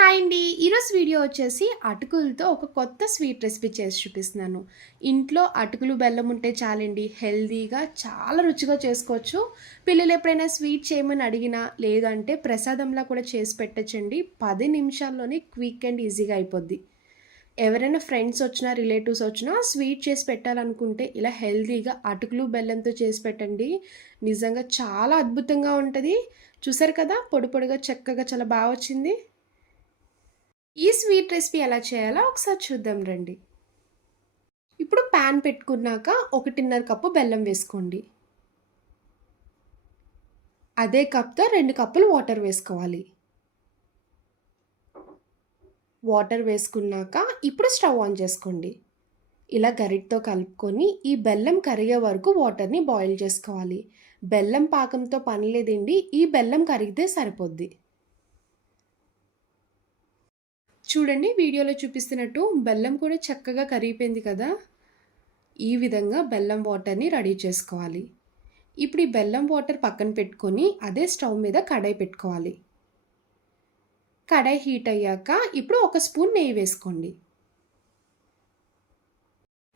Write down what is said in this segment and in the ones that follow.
Hi అండి. ఈరోజు video వచ్చేసి అటుకులతో ఒక కొత్త స్వీట్ రెసిపీ చేసి చూపిస్తున్నాను. ఇంట్లో అటుకులు బెల్లం ఉంటే చాలండి. హెల్తీగా చాలా రుచిగా చేసుకోవచ్చు. పిల్లలు ఎప్పుడైనా స్వీట్ చేయమని అడిగినా లేదంటే ప్రసాదంలా కూడా చేసి పెట్టచ్చండి. పది నిమిషాల్లోనే క్విక్ అండ్ ఈజీగా అయిపోద్ది. ఎవరైనా ఫ్రెండ్స్ వచ్చినా రిలేటివ్స్ వచ్చినా స్వీట్ చేసి పెట్టాలనుకుంటే ఇలా హెల్తీగా అటుకులు బెల్లంతో చేసి పెట్టండి. నిజంగా చాలా అద్భుతంగా ఉంటుంది. చూసారు కదా పొడి పొడిగా చక్కగా చాలా బాగా వచ్చింది. ఈ స్వీట్ రెసిపీ ఎలా చేయాలో ఒకసారి చూద్దాం రండి. ఇప్పుడు ప్యాన్ పెట్టుకున్నాక ఒకటిన్నర కప్పు బెల్లం వేసుకోండి. అదే కప్తో రెండు కప్పులు వాటర్ వేసుకోవాలి. వాటర్ వేసుకున్నాక ఇప్పుడు స్టవ్ ఆన్ చేసుకోండి. ఇలా గరిటతో కలుపుకొని ఈ బెల్లం కరిగే వరకు వాటర్ని బాయిల్ చేసుకోవాలి. బెల్లం పాకంతో పని లేదండి ఈ బెల్లం కరిగితే సరిపోద్ది. చూడండి వీడియోలో చూపిస్తున్నట్టు బెల్లం కూడా చక్కగా కరిగిపోయింది కదా. ఈ విధంగా బెల్లం వాటర్ని రెడీ చేసుకోవాలి. ఇప్పుడు ఈ బెల్లం వాటర్ పక్కన పెట్టుకొని అదే స్టవ్ మీద కడాయి పెట్టుకోవాలి. కడాయి హీట్ అయ్యాక ఇప్పుడు ఒక స్పూన్ నెయ్యి వేసుకోండి.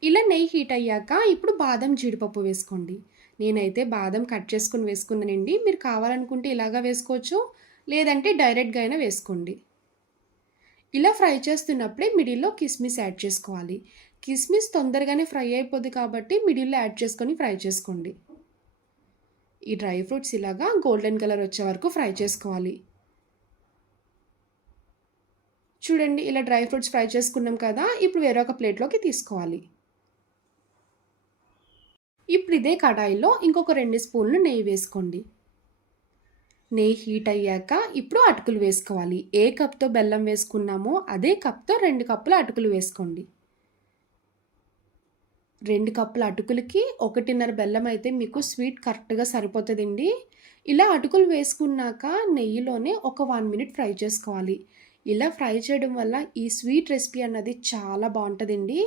ఇలా నెయ్యి హీట్ అయ్యాక ఇప్పుడు బాదం జీడిపప్పు వేసుకోండి. నేనైతే బాదం కట్ చేసుకుని వేసుకున్నానండి. మీరు కావాలనుకుంటే ఇలాగా వేసుకోవచ్చు లేదంటే డైరెక్ట్గా అయినా వేసుకోండి. ఇలా ఫ్రై చేస్తున్నప్పుడే మిడిల్లో కిస్మిస్ యాడ్ చేసుకోవాలి. కిస్మిస్ తొందరగానే ఫ్రై అయిపోద్ది కాబట్టి మిడిల్లో యాడ్ చేసుకొని ఫ్రై చేసుకోండి. ఈ డ్రై ఫ్రూట్స్ ఇలాగా గోల్డెన్ కలర్ వచ్చే వరకు ఫ్రై చేసుకోవాలి. చూడండి ఇలా డ్రై ఫ్రూట్స్ ఫ్రై చేసుకున్నాం కదా ఇప్పుడు వేరొక ప్లేట్లోకి తీసుకోవాలి. ఇప్పుడు ఇదే కడాయిలో ఇంకొక రెండు స్పూన్లు నెయ్యి వేసుకోండి. నెయ్యి హీట్ అయ్యాక ఇప్పుడు అటుకులు వేసుకోవాలి. ఏ కప్తో బెల్లం వేసుకున్నామో అదే కప్తో రెండు కప్పులు అటుకులు వేసుకోండి. రెండు కప్పుల అటుకులకి ఒకటిన్నర బెల్లం అయితే మీకు స్వీట్ కరెక్ట్గా సరిపోతుందండి. ఇలా అటుకులు వేసుకున్నాక నెయ్యిలోనే ఒక వన్ మినిట్ ఫ్రై చేసుకోవాలి. ఇలా ఫ్రై చేయడం వల్ల ఈ స్వీట్ రెసిపీ అన్నది చాలా బాగుంటుందండి.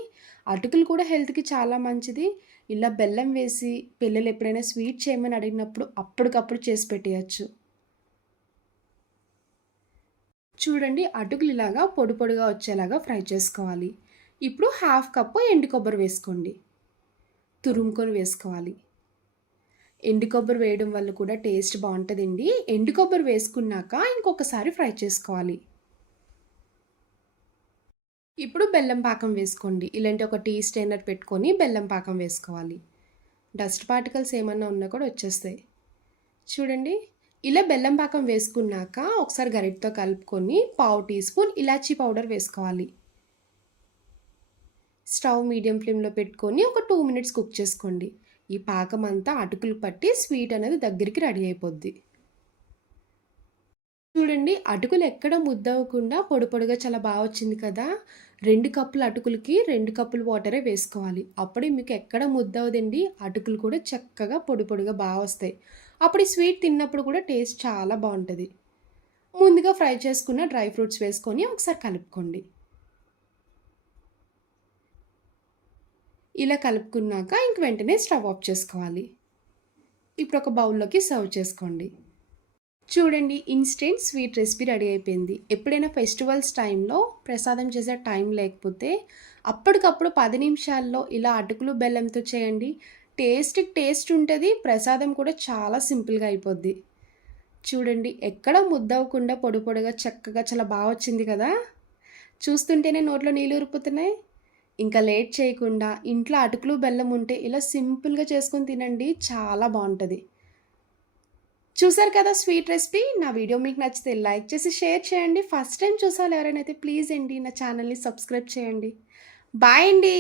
అటుకులు కూడా హెల్త్కి చాలా మంచిది. ఇలా బెల్లం వేసి పిల్లలు ఎప్పుడైనా స్వీట్ చేయమని అడిగినప్పుడు అప్పటికప్పుడు చేసి పెట్టేయచ్చు. చూడండి అటుకులు ఇలాగా పొడి పొడిగా వచ్చేలాగా ఫ్రై చేసుకోవాలి. ఇప్పుడు హాఫ్ కప్పు ఎండు కొబ్బరి వేసుకోండి. తురుముకొని వేసుకోవాలి. ఎండు కొబ్బరి వేయడం వల్ల కూడా టేస్ట్ బాగుంటుందండి. ఎండు కొబ్బరి వేసుకున్నాక ఇంకొకసారి ఫ్రై చేసుకోవాలి. ఇప్పుడు బెల్లం పాకం వేసుకోండి. ఇలాంటి ఒక టీ స్టైనర్ పెట్టుకొని బెల్లం పాకం వేసుకోవాలి. డస్ట్ పార్టికల్స్ ఏమన్నా ఉన్నా కూడా వచ్చేస్తాయి. చూడండి. ఇలా బెల్లం పాకం వేసుకున్నాక ఒకసారి గరిటతో కలుపుకొని పావు టీ స్పూన్ ఇలాచీ పౌడర్ వేసుకోవాలి. స్టవ్ మీడియం ఫ్లేమ్లో పెట్టుకొని ఒక టూ మినిట్స్ కుక్ చేసుకోండి. ఈ పాకం అంతా అటుకులు పట్టి స్వీట్ అనేది దగ్గరికి రెడీ అయిపోద్ది. చూడండి అటుకులు ఎక్కడ ముద్దవకుండా పొడి పొడిగా చాలా బాగా వచ్చింది కదా. రెండు కప్పుల అటుకులకి రెండు కప్పుల వాటరే వేసుకోవాలి. అప్పుడే మీకు ఎక్కడ ముద్దవదండి అటుకులు కూడా చక్కగా పొడి పొడిగా బాగా వస్తాయి. అప్పుడు స్వీట్ తిన్నప్పుడు కూడా టేస్ట్ చాలా బాగుంటుంది. ముందుగా ఫ్రై చేసుకున్న డ్రై ఫ్రూట్స్ వేసుకొని ఒకసారి కలుపుకోండి. ఇలా కలుపుకున్నాక ఇంక వెంటనే స్టవ్ ఆఫ్ చేసుకోవాలి. ఇప్పుడు ఒక బౌల్లోకి సర్వ్ చేసుకోండి. చూడండి ఇన్స్టెంట్ స్వీట్ రెసిపీ రెడీ అయిపోయింది. ఎప్పుడైనా ఫెస్టివల్స్ టైంలో ప్రసాదం చేసే టైం లేకపోతే అప్పటికప్పుడు పది నిమిషాల్లో ఇలా అటుకులు బెల్లంతో చేయండి. టేస్ట్కి టేస్ట్ ఉంటుంది ప్రసాదం కూడా చాలా సింపుల్గా అయిపోద్ది. చూడండి ఎక్కడ ముద్దవకుండా పొడి పొడిగా చక్కగా చాలా బాగా వచ్చింది కదా? చూస్తుంటేనే నోట్లో నీళ్ళు ఉరుపుతున్నాయి ఇంకా లేట్ చేయకుండా ఇంట్లో అటుకులు బెల్లం ఉంటే ఇలా సింపుల్గా చేసుకొని తినండి చాలా బాగుంటుంది. చూసారు కదా స్వీట్ రెసిపీ? నా వీడియో మీకు నచ్చితే లైక్ చేసి షేర్ చేయండి. ఫస్ట్ టైం చూసారు ఎవరైనా అయితే ప్లీజ్ అండి నా ఛానల్ని సబ్స్క్రైబ్ చేయండి. బాయ్ అండి.